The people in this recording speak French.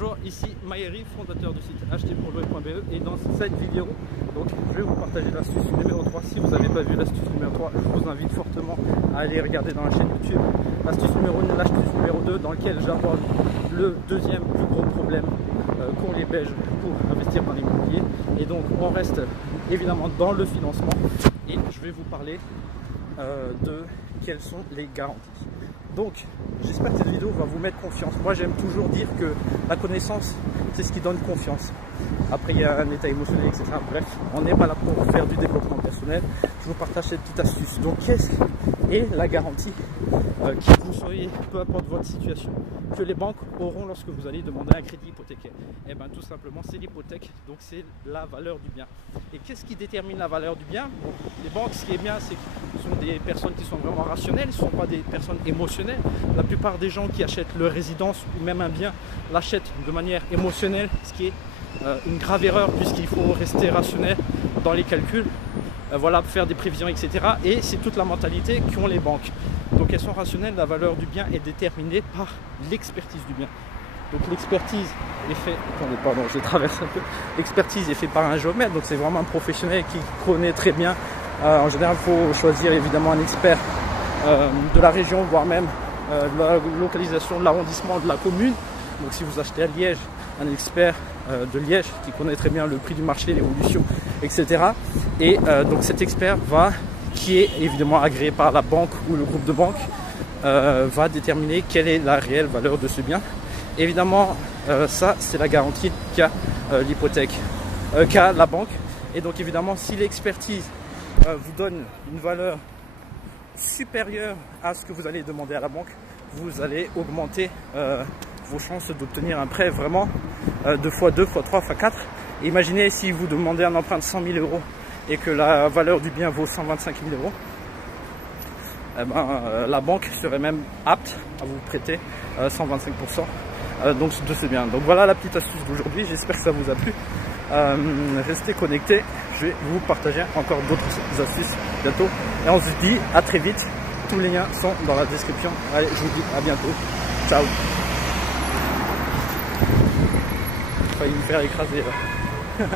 Bonjour, ici Maëri, fondateur du site acheterpourlouer.be, et dans cette vidéo, donc, je vais vous partager l'astuce numéro 3. Si vous n'avez pas vu l'astuce numéro 3, je vous invite fortement à aller regarder dans la chaîne YouTube l'astuce numéro 1 et l'astuce numéro 2, dans lequel j'aborde le deuxième plus gros problème qu'ont les Belges pour investir dans l'immobilier. Et donc on reste évidemment dans le financement et je vais vous parler de quelles sont les garanties. Donc j'espère que cette vidéo va vous mettre confiance. Moi j'aime toujours dire que la connaissance c'est ce qui donne confiance. Après il y a un état émotionnel, etc. Bref, on n'est pas là pour faire du développement personnel. Je vous partage cette petite astuce. Donc qu'est-ce est la garantie qui vous soyez, peu importe votre situation, que les banques auront lorsque vous allez demander un crédit hypothécaire? Et bien tout simplement c'est l'hypothèque, donc c'est la valeur du bien. Et qu'est-ce qui détermine la valeur du bien? Bon, les banques, ce qui est bien, c'est que ce sont des personnes qui sont vraiment rationnelles, ce ne sont pas des personnes émotionnelles. La plupart des gens qui achètent leur résidence ou même un bien l'achètent de manière émotionnelle, ce qui est une grave erreur puisqu'il faut rester rationnel dans les calculs, voilà, faire des prévisions, etc. Et c'est toute la mentalité qu'ont les banques. Donc elles sont rationnelles, la valeur du bien est déterminée par l'expertise du bien. Donc l'expertise est faite, attendez, pardon, je traverse un peu. L'expertise est faite par un géomètre, donc c'est vraiment un professionnel qui connaît très bien. En général, il faut choisir évidemment un expert de la région, voire même de la localisation, de l'arrondissement, de la commune. Donc si vous achetez à Liège, un expert de Liège qui connaît très bien le prix du marché, l'évolution, etc. Et donc cet expert qui est évidemment agréé par la banque ou le groupe de banque, va déterminer quelle est la réelle valeur de ce bien. Évidemment, ça c'est la garantie qu'a l'hypothèque, qu'a la banque. Et donc évidemment, si l'expertise vous donne une valeur supérieure à ce que vous allez demander à la banque, vous allez augmenter vos chances d'obtenir un prêt vraiment 2 fois 2 fois 3 fois 4. Et imaginez si vous demandez un emprunt de 100 000 € et que la valeur du bien vaut 125 000 €, eh ben, la banque serait même apte à vous prêter 125% donc de ce bien. Donc voilà la petite astuce d'aujourd'hui, j'espère que ça vous a plu. Restez connectés, je vais vous partager encore d'autres astuces bientôt. Et on se dit à très vite, tous les liens sont dans la description. Allez, je vous dis à bientôt, ciao. Failli me faire écraser là.